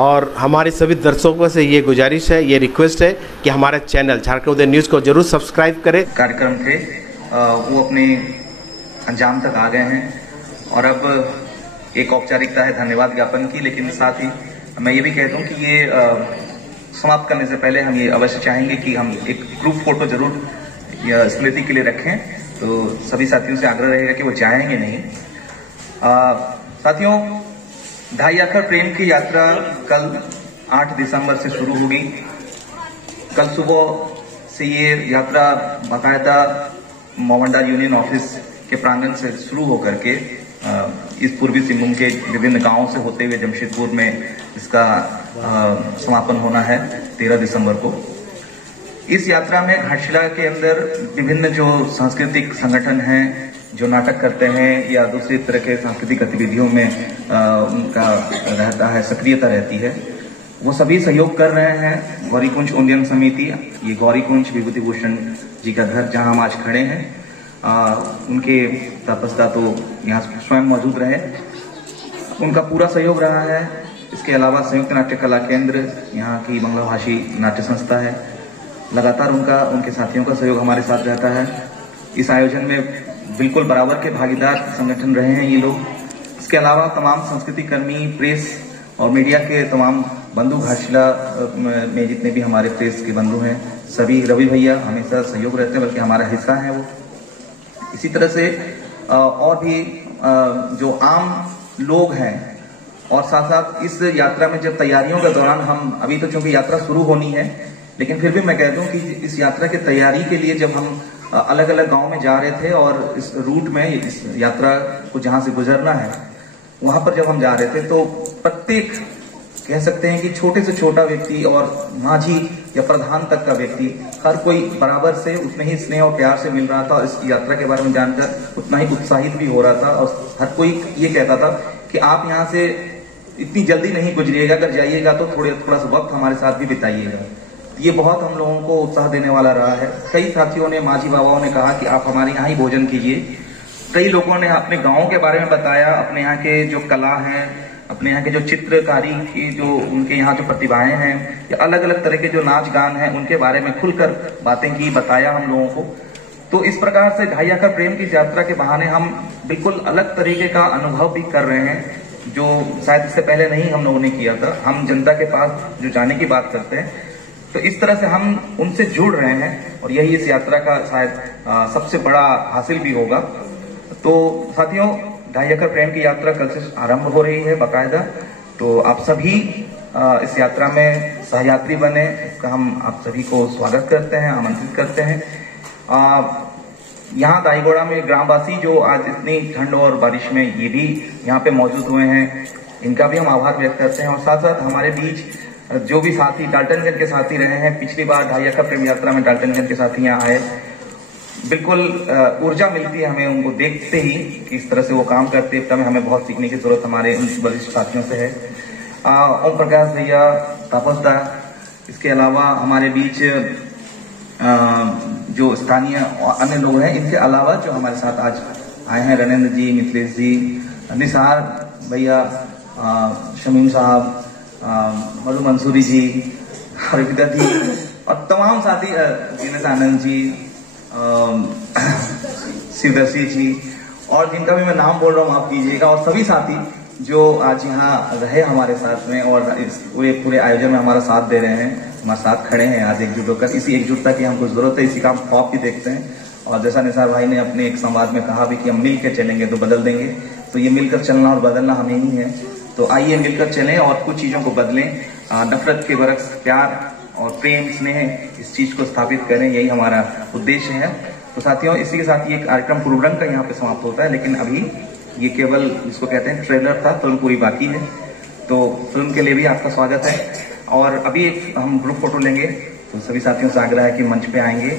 और हमारे सभी दर्शकों से ये गुजारिश है, ये रिक्वेस्ट है कि हमारे चैनल झारखंड उदय न्यूज़ को जरूर सब्सक्राइब करें। कार्यक्रम थे वो अपने अंजाम तक आ गए हैं और अब एक औपचारिकता है धन्यवाद ज्ञापन की, लेकिन साथ ही मैं ये भी कह दूं कि ये समाप्त करने से पहले हम ये अवश्य चाहेंगे कि हम एक ग्रुप फोटो जरूर स्मृति के लिए रखें। तो सभी साथियों से आग्रह रहेगा कि वो जाएंगे नहीं। साथियों, ढाई आखर प्रेम की यात्रा कल 8 दिसंबर से शुरू होगी। कल सुबह से ये यात्रा बाकायदा मोवंडा यूनियन ऑफिस के प्रांगण से शुरू होकर के इस पूर्वी सिंहभूम के विभिन्न गांवों से होते हुए जमशेदपुर में इसका समापन होना है 13 दिसंबर को। इस यात्रा में घाटशिला के अंदर विभिन्न जो सांस्कृतिक संगठन हैं, जो नाटक करते हैं या दूसरी तरह के सांस्कृतिक गतिविधियों में उनका रहता है, सक्रियता रहती है, वो सभी सहयोग कर रहे हैं। गौरीकुंज उन्नयन समिति, ये गौरीकुंज विभूति भूषण जी का घर जहां हम आज खड़े हैं, उनके तपस्या तो यहाँ स्वयं मौजूद रहे, उनका पूरा सहयोग रहा है। इसके अलावा संयुक्त नाट्य कला केंद्र, यहाँ की बंगला भाषी नाट्य संस्था है, लगातार उनके साथियों का सहयोग हमारे साथ रहता है। इस आयोजन में बिल्कुल बराबर के भागीदार संगठन रहे हैं ये लोग। इसके अलावा तमाम संस्कृति कर्मी, प्रेस और मीडिया के तमाम बंधु, घाटशिला में जितने भी हमारे प्रेस के बंधु हैं, सभी, रवि भैया हमेशा सहयोग रहते हैं, बल्कि हमारा हिस्सा है वो। इसी तरह से और भी जो आम लोग हैं, और साथ साथ इस यात्रा में जब तैयारियों के दौरान हम अभी तो चूंकि यात्रा शुरू होनी है, लेकिन फिर भी मैं कह दूं कि इस यात्रा की तैयारी के लिए जब हम अलग अलग गांव में जा रहे थे और इस रूट में इस यात्रा को जहां से गुजरना है वहां पर जब हम जा रहे थे, तो प्रत्येक कह सकते हैं कि छोटे से छोटा व्यक्ति और माझी या प्रधान तक का व्यक्ति, हर कोई बराबर से उतने ही स्नेह और प्यार से मिल रहा था और इस यात्रा के बारे में जानकर उतना ही उत्साहित भी हो रहा था। और हर कोई ये कहता था कि आप यहाँ से इतनी जल्दी नहीं गुजरिएगा, अगर जाइएगा तो थोड़ा सा वक्त हमारे साथ भी बिताइएगा। ये बहुत हम लोगों को उत्साह देने वाला रहा है। कई साथियों ने, माझी बाबाओं ने कहा कि आप हमारे यहाँ ही भोजन कीजिए। कई लोगों ने अपने गाँव के बारे में बताया, अपने यहाँ के जो कला है, अपने यहाँ के जो चित्रकारी की जो उनके यहाँ जो प्रतिभाएं हैं, या अलग अलग तरह के जो नाच गान हैं, उनके बारे में खुलकर बातें की, बताया हम लोगों को। तो इस प्रकार से ढाई आखर प्रेम की यात्रा के बहाने हम बिल्कुल अलग तरीके का अनुभव भी कर रहे हैं, जो शायद इससे पहले नहीं हम लोगों ने किया था। हम जनता के पास जो जाने की बात करते हैं, तो इस तरह से हम उनसे जुड़ रहे हैं और यही इस यात्रा का शायद सबसे बड़ा हासिल भी होगा। तो साथियों, ढाई आखर प्रेम की यात्रा कल से आरंभ हो रही है बाकायदा। तो आप सभी इस यात्रा में सहयात्री बने, इसका हम आप सभी को स्वागत करते हैं, आमंत्रित करते हैं। यहाँ दाईगोड़ा में ग्रामवासी जो आज इतनी ठंड और बारिश में ये भी यहाँ पे मौजूद हुए हैं, इनका भी हम आभार व्यक्त करते हैं। और साथ साथ हमारे बीच जो भी साथी डाल्टनगंज के साथी रहे हैं, पिछली बार ढाई आखर प्रेम यात्रा में डाल्टनगंज के साथी यहाँ आए, बिल्कुल ऊर्जा मिलती है हमें उनको देखते ही कि इस तरह से वो काम करते हैं। तब हमें बहुत सीखने की जरूरत हमारे उन वरिष्ठ साथियों से है। ओम प्रकाश भैया, तापसदा, इसके अलावा हमारे बीच जो स्थानीय अन्य लोग हैं, इनके अलावा जो हमारे साथ आज आए हैं, रणेंद्र जी, मिथिलेश जी, निसार भैया, शमीम साहब, मधु मंसूरी जी, हरविदा जी और तमाम साथी, दिनेश आनंद जी, शिवदर्शी जी, और जिनका भी मैं नाम बोल रहा हूँ माफ कीजिएगा, और सभी साथी जो आज यहाँ रहे हमारे साथ में और इस पूरे आयोजन में हमारा साथ दे रहे हैं, हमारे साथ खड़े हैं आज एकजुट होकर। इसी एकजुटता की हमको जरूरत है, इसी का हम खौफ भी देखते हैं। और जैसा निसार भाई ने अपने एक संवाद में कहा भी कि हम मिलकर चलेंगे तो बदल देंगे, तो ये मिलकर चलना और बदलना हमें ही है। तो आइए मिलकर चलें और कुछ चीजों को बदलें, नफरत के बरक्स प्यार और प्रेम, स्नेह, इस चीज को स्थापित करें, यही हमारा उद्देश्य है। तो साथियों, इसी के साथ ये कार्यक्रम पूर्वरंग का यहाँ पे समाप्त होता है, लेकिन अभी ये केवल जिसको कहते हैं ट्रेलर था, फिल्म पूरी बाकी है। तो फिल्म के लिए भी आपका स्वागत है। और अभी एक हम ग्रुप फोटो लेंगे, तो सभी साथियों से आग्रह है कि मंच पे आएंगे।